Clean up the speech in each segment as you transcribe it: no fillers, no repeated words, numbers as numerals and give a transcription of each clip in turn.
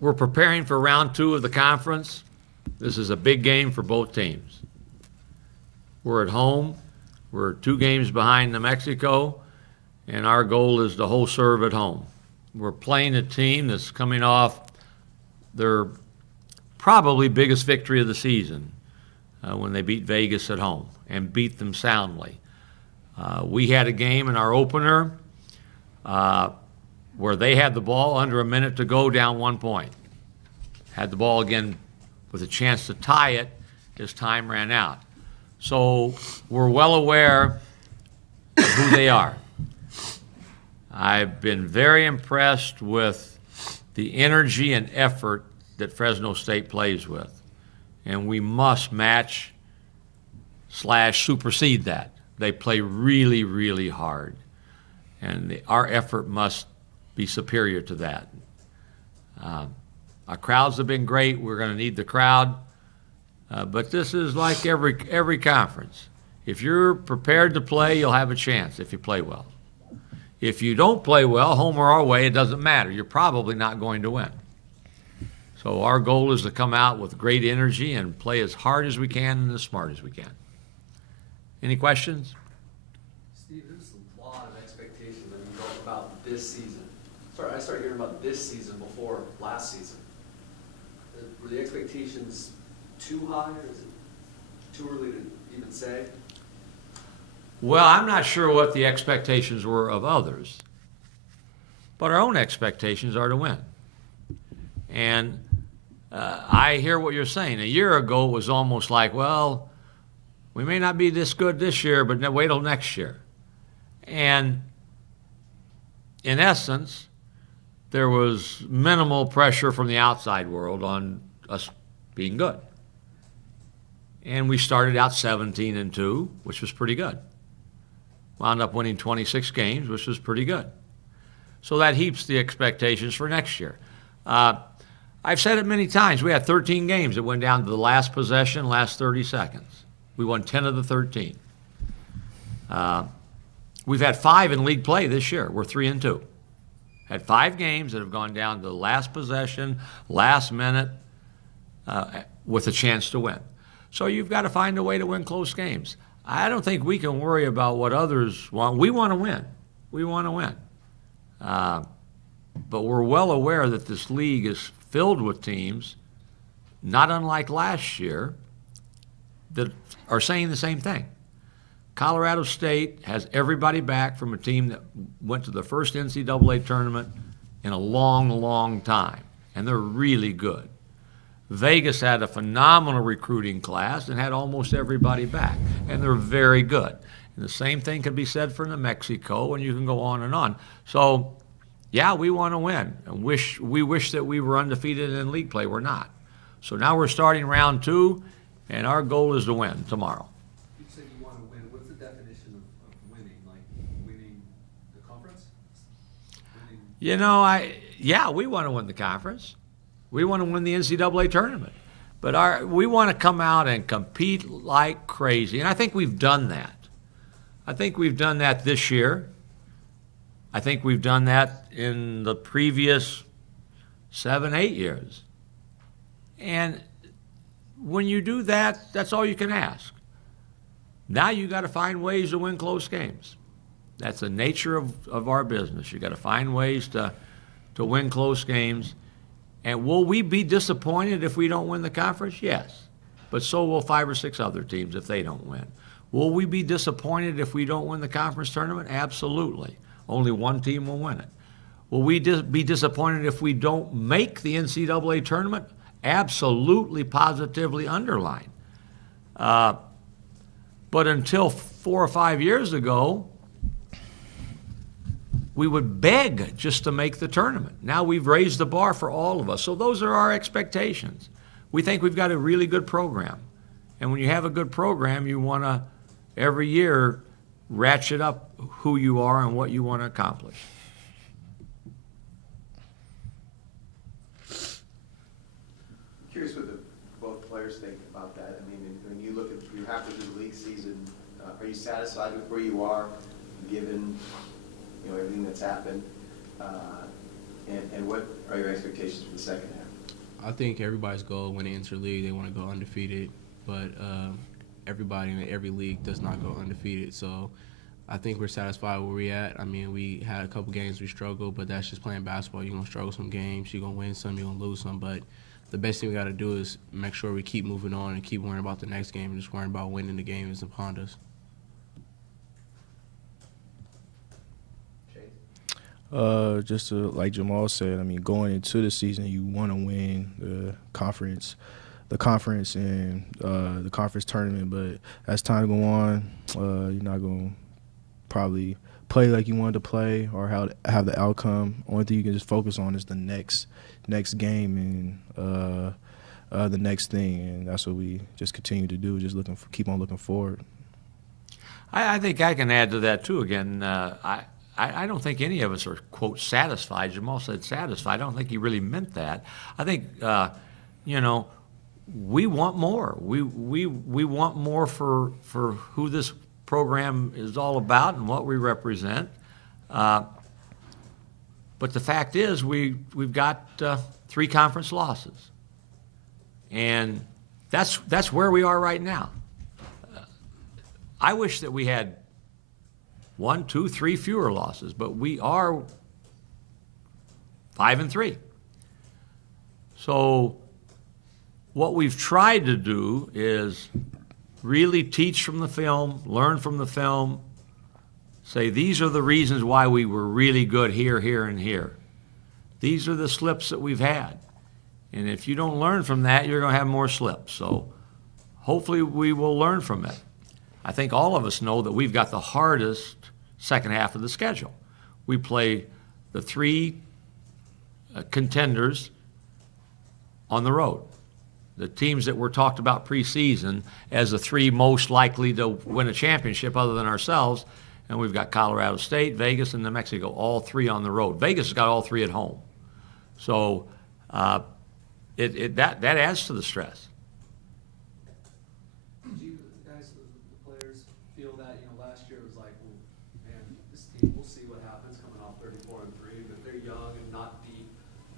We're preparing for round 2 of the conference. This is a big game for both teams. We're at home. We're 2 games behind New Mexico, and our goal is to hold serve at home. We're playing a team that's coming off their probably biggest victory of the season when they beat Vegas at home and beat them soundly. We had a game in our opener where they had the ball under a minute to go, down 1 point. Had the ball again with a chance to tie it as time ran out. So we're well aware of who they are. I've been very impressed with the energy and effort that Fresno State plays with. And we must match / supersede that. They play really, really hard. And our effort must be superior to that. Our crowds have been great. We're going to need the crowd. But this is like every conference. If you're prepared to play, you'll have a chance if you play well. If you don't play well, home or away, it doesn't matter. You're probably not going to win. So our goal is to come out with great energy and play as hard as we can and as smart as we can. Any questions? Steve, there's a lot of expectation when you talk about this season. Sorry, I started hearing about this season before last season. Were the expectations too high, or is it too early to even say? Well, I'm not sure what the expectations were of others, but our own expectations are to win. And I hear what you're saying. A year ago, it was almost like, well, we may not be this good this year, but wait till next year. And in essence, there was minimal pressure from the outside world on us being good. And we started out 17-2, which was pretty good. Wound up winning 26 games, which was pretty good. So that heaps the expectations for next year. I've said it many times. We had 13 games that went down to the last possession, last 30 seconds. We won 10 of the 13. We've had 5 in league play this year. We're 3-2. Had 5 games that have gone down to the last possession, last minute, with a chance to win. So you've got to find a way to win close games. I don't think we can worry about what others want. We want to win. We want to win. But we're well aware that this league is filled with teams, not unlike last year, that are saying the same thing. Colorado State has everybody back from a team that went to the first NCAA tournament in a long, long time, and they're really good. Vegas had a phenomenal recruiting class and had almost everybody back, and they're very good. And the same thing can be said for New Mexico, and you can go on and on. So, yeah, we want to win, and we wish that we were undefeated in league play. We're not. So now we're starting round 2, and our goal is to win tomorrow. You said you want to win. What's the definition of winning? Like winning the conference? Winning... You know, we want to win the conference. We want to win the NCAA tournament. But we want to come out and compete like crazy, and I think we've done that. I think we've done that this year. I think we've done that in the previous 7, 8 years. And when you do that, that's all you can ask. Now you got to find ways to win close games. That's the nature of our business. You got to find ways to win close games. And will we be disappointed if we don't win the conference? Yes. But so will 5 or 6 other teams if they don't win. Will we be disappointed if we don't win the conference tournament? Absolutely. Only one team will win it. Will we be disappointed if we don't make the NCAA tournament? Absolutely, positively underlined. But until 4 or 5 years ago, we would beg just to make the tournament. Now we've raised the bar for all of us. So those are our expectations. We think we've got a really good program. And when you have a good program, you want to, every year, ratchet up who you are and what you want to accomplish. I'm curious what both players think about that. I mean, when you look at, you're halfway through the league season, are you satisfied with where you are, given everything that's happened? And what are your expectations for the second half? I think everybody's goal when they enter league, they want to go undefeated, but everybody in every league does not go undefeated. So I think we're satisfied where we're at. I mean, we had a couple games we struggled, but that's just playing basketball. You're going to struggle some games. You're going to win some, you're going to lose some. But the best thing we got to do is make sure we keep moving on and keep worrying about the next game and just worrying about winning the game is upon us. Just to, like Jamaal said, I mean, going into the season, you want to win the conference and the conference tournament. But as time go on, you're not going to probably play like you wanted to play or have the outcome. Only thing you can just focus on is the next game and the next thing, and that's what we just continue to do. Just keep on looking forward. I think I can add to that too. Again, I don't think any of us are, quote, satisfied. Jamaal said satisfied. I don't think he really meant that. I think, we want more. We want more for who this program is all about and what we represent. But the fact is we've got 3 conference losses. And that's where we are right now. I wish that we had 1, 2, 3 fewer losses, but we are 5-3. So what we've tried to do is really teach from the film, learn from the film, say these are the reasons why we were really good here, here, and here. These are the slips that we've had. And if you don't learn from that, you're going to have more slips. So hopefully we will learn from it. I think all of us know that we've got the hardest second half of the schedule. We play the 3 contenders on the road. The teams that were talked about preseason as the 3 most likely to win a championship other than ourselves. And we've got Colorado State, Vegas, and New Mexico, all 3 on the road. Vegas has got all 3 at home. So that adds to the stress. Did you guys, the players, feel that, last year it was like, well, man, this team, we'll see what happens coming off 34-3, but they're young and not beat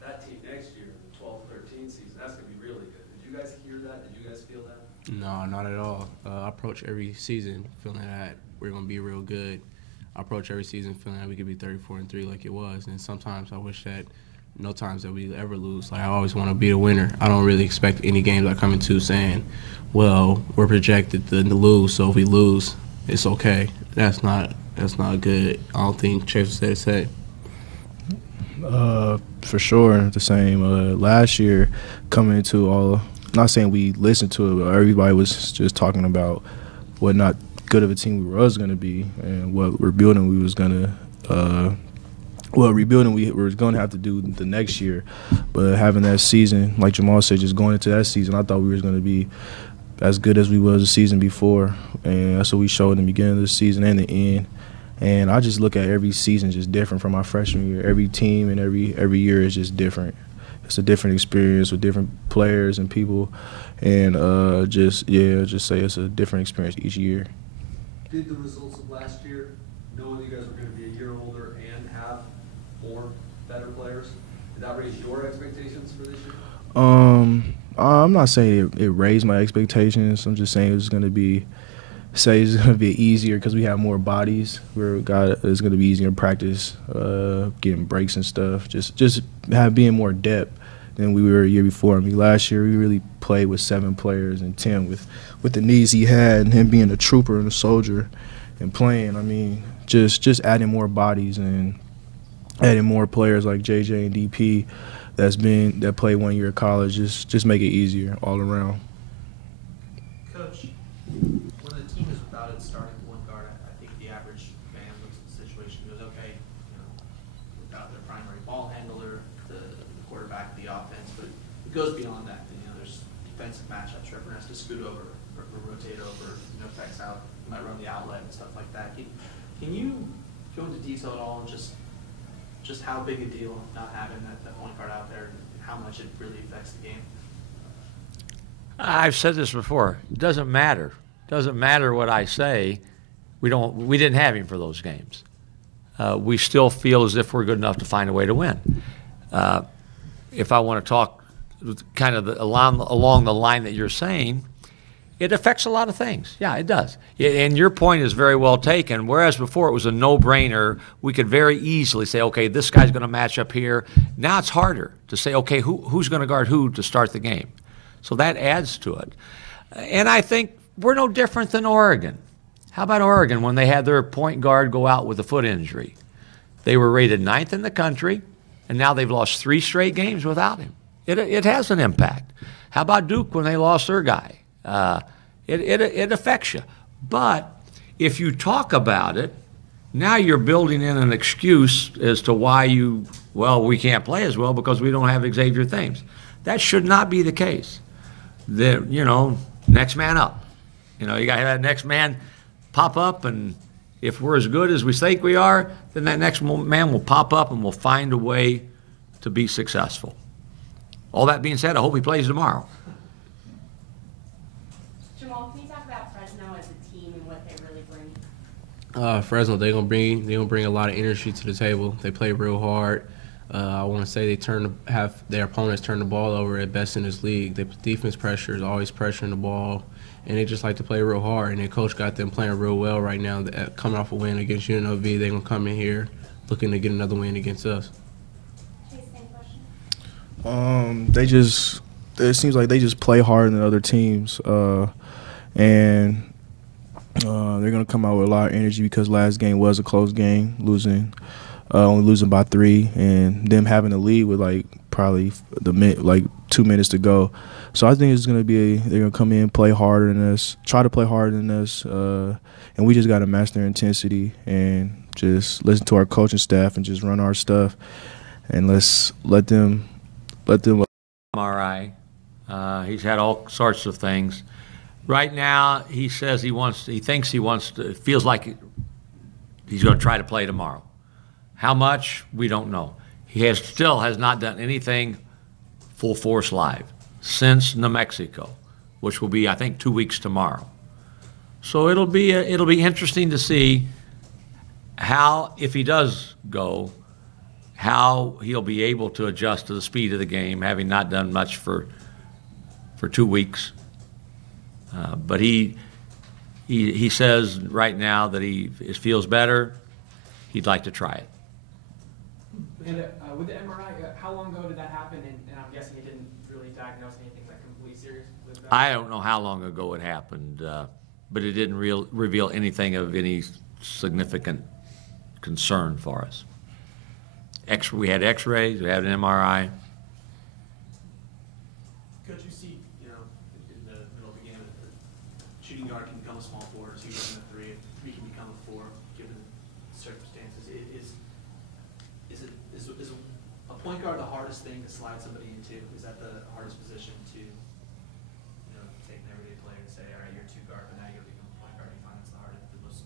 that team next year, the 12-13 season, that's going to be really good. Did you guys hear that? Did you guys feel that? No, not at all. I approach every season feeling that we're going to be real good. I approach every season feeling that we could be 34-3 like it was, and sometimes I wish that no times that we ever lose. Like, I always want to be a winner. I don't really expect any games I come into saying, well, we're projected to lose, so if we lose, it's okay. That's not good. I don't think Chase said it said. For sure, the same. Last year, coming into not saying we listened to it, but everybody was just talking about what not good of a team we was going to be and what rebuilding we was going to rebuilding we were going to have to do the next year. But having that season, like Jamaal said, just going into that season, I thought we was going to be as good as we was the season before. And that's what we showed in the beginning of the season and the end. And I just look at every season just different from my freshman year. Every team and every year is just different. It's a different experience with different players and people. And just say it's a different experience each year. Did the results of last year, knowing you guys were going to be a year older and have more better players, did that raise your expectations for this year? I'm not saying it raised my expectations. I'm just saying it's going to be easier because we have more bodies. It's going to be easier in practice, getting breaks and stuff. Just being more depth than we were a year before. I mean, last year we really played with 7 players and 10 with the needs he had and him being a trooper and a soldier and playing. I mean, just adding more bodies and adding more players like JJ and DP that played 1 year of college, just make it easier all around. Coach, when the team is without its starting point guard, I think the average fan looks at the situation and goes, okay, without their primary ball handler, the quarterback, the offense, but it goes beyond that. There's defensive matchups. Referee has to scoot over or rotate over, effects out. You might run the outlet and stuff like that. Can you go into detail at all and just how big a deal not having that point guard out there and how much it really affects the game? I've said this before. It doesn't matter. It doesn't matter what I say. We didn't have him for those games. We still feel as if we're good enough to find a way to win. If I want to talk kind of along the line that you're saying, it affects a lot of things. Yeah, it does. And your point is very well taken. Whereas before it was a no-brainer, we could very easily say, okay, this guy's going to match up here. Now it's harder to say, okay, who's going to guard who to start the game. So that adds to it. And I think we're no different than Oregon. How about Oregon when they had their point guard go out with a foot injury? They were rated 9th in the country, and now they've lost 3 straight games without him. It has an impact. How about Duke when they lost their guy? It affects you. But if you talk about it, now you're building in an excuse as to why we can't play as well because we don't have Xavier Thames. That should not be the case. Next man up. You got to have that next man pop up, and if we're as good as we think we are, then that next man will pop up and we'll find a way to be successful. All that being said, I hope he plays tomorrow. Jamaal, can you talk about Fresno as a team and what they really bring? Fresno, they're gonna bring a lot of energy to the table. They play real hard. I want to say they have their opponents turn the ball over at best in this league. The defense pressure is always pressuring the ball, and they just like to play real hard. And their coach got them playing real well right now. Coming off a win against UNLV, they're gonna come in here looking to get another win against us. It seems like they just play harder than other teams, and they're gonna come out with a lot of energy because last game was a close game, only losing by 3, and them having the lead with probably 2 minutes to go. So I think they're gonna come in, play harder than us, try to play harder than us, and we just gotta match their intensity and just listen to our coaching staff and just run our stuff, and let's let them. MRI. He's had all sorts of things. Right now, he says feels like he's going to try to play tomorrow. How much, we don't know. He still has not done anything full force live since New Mexico, which will be, I think, 2 weeks tomorrow. So it'll be interesting to see how, if he does go, how he'll be able to adjust to the speed of the game, having not done much for 2 weeks. But he says right now that he feels better. He'd like to try it. And with the MRI, how long ago did that happen? And I'm guessing it didn't really diagnose anything completely serious with that? I don't know how long ago it happened, but it didn't reveal anything of any significant concern for us. We had X-rays, we had an MRI. Could you see, in the middle of the game, the shooting guard can become a small forward, 2 can become a 3, and 3 can become a 4, given circumstances. Is a point guard the hardest thing to slide somebody into? Is that the hardest position to, take an everyday player and say, all right, you're 2 guard, but now you're going to become a point guard? You find it's the hardest, the most.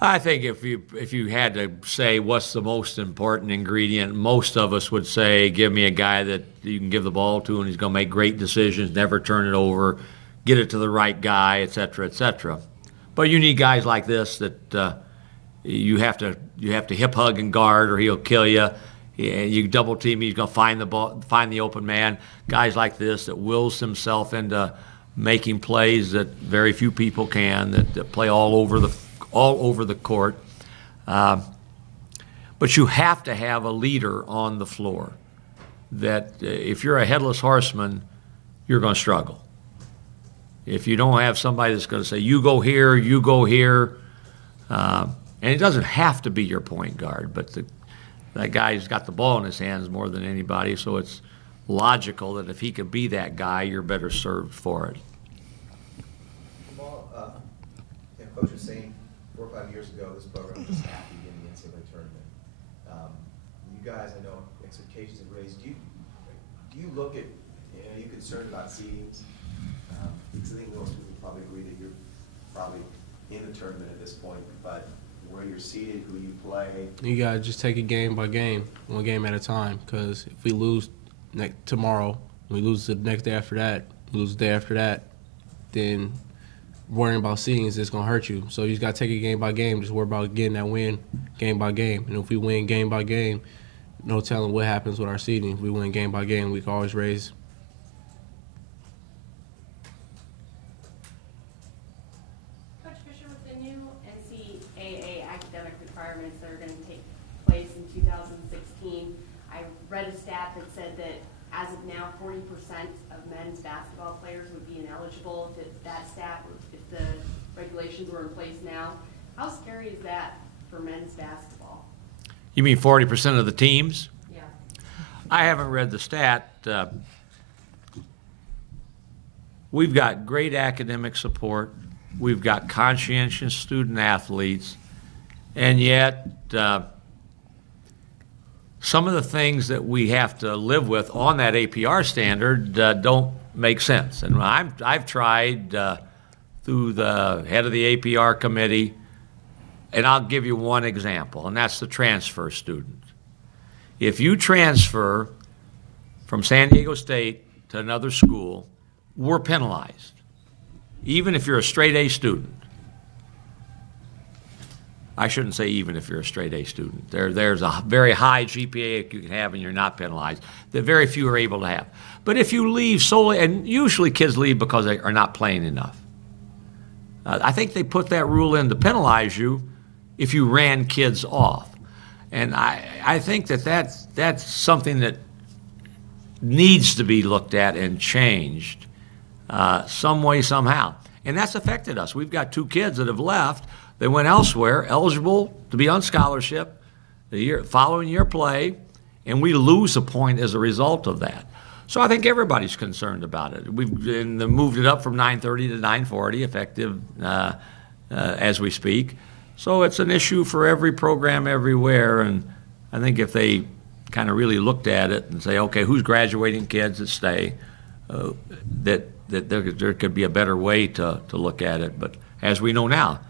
I think if you had to say what's the most important ingredient, most of us would say give me a guy that you can give the ball to and he's going to make great decisions, never turn it over, get it to the right guy, et cetera, et cetera. But you need guys like this that you have to hip hug and guard or he'll kill you. You double team, he's going to find the ball, find the open man. Guys like this that wills himself into making plays that very few people can, that play all over the court. But you have to have a leader on the floor that if you're a headless horseman, you're going to struggle. If you don't have somebody that's going to say, you go here, and it doesn't have to be your point guard, but that guy's got the ball in his hands more than anybody, so it's logical that if he could be that guy, you're better served for it. Well, Coach was saying 4 or 5 years ago, this program was happy in the NCAA tournament. You guys, I know expectations have raised. Do you look at, are you concerned about seedings? Because I think most people probably agree that you're probably in the tournament at this point, but where you're seated, who you play. You got to just take it game by game, one game at a time, because if we lose tomorrow, we lose the next day after that, lose the day after that, then worrying about seedings is going to hurt you. So you just got to take it game by game, just worry about getting that win game by game. And if we win game by game, no telling what happens with our seeding. If we win game by game, we can always raise. Coach Fisher, with the new NCAA academic requirements that are going to take place in 2016, I read a stat that said that as of now, 40% of men's basketball players would be ineligible if that stat, if the regulations were in place now. How scary is that for men's basketball? You mean 40% of the teams? Yeah. I haven't read the stat. We've got great academic support. We've got conscientious student athletes. And yet, some of the things that we have to live with on that APR standard don't make sense. And I've tried through the head of the APR committee, and I'll give you one example, and that's the transfer student. If you transfer from San Diego State to another school, we're penalized, even if you're a straight A student. I shouldn't say even if you're a straight A student. There's a very high GPA you can have and you're not penalized that very few are able to have. But if you leave solely, and usually kids leave because they are not playing enough. I think they put that rule in to penalize you if you ran kids off. And I think that's something that needs to be looked at and changed some way, somehow. And that's affected us. We've got 2 kids that have left. They went elsewhere, eligible to be on scholarship, the following year play, and we lose a point as a result of that. So I think everybody's concerned about it. We've moved it up from 9:30 to 9:40, effective as we speak. So it's an issue for every program everywhere, and I think if they kind of really looked at it and say, okay, who's graduating kids that stay, that there could be a better way to look at it. But as we know now,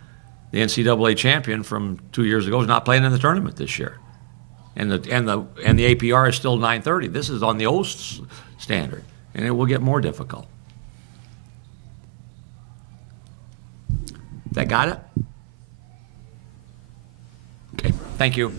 the NCAA champion from 2 years ago is not playing in the tournament this year, and the APR is still 9:30. This is on the old standard, and it will get more difficult. That got it? Okay, thank you.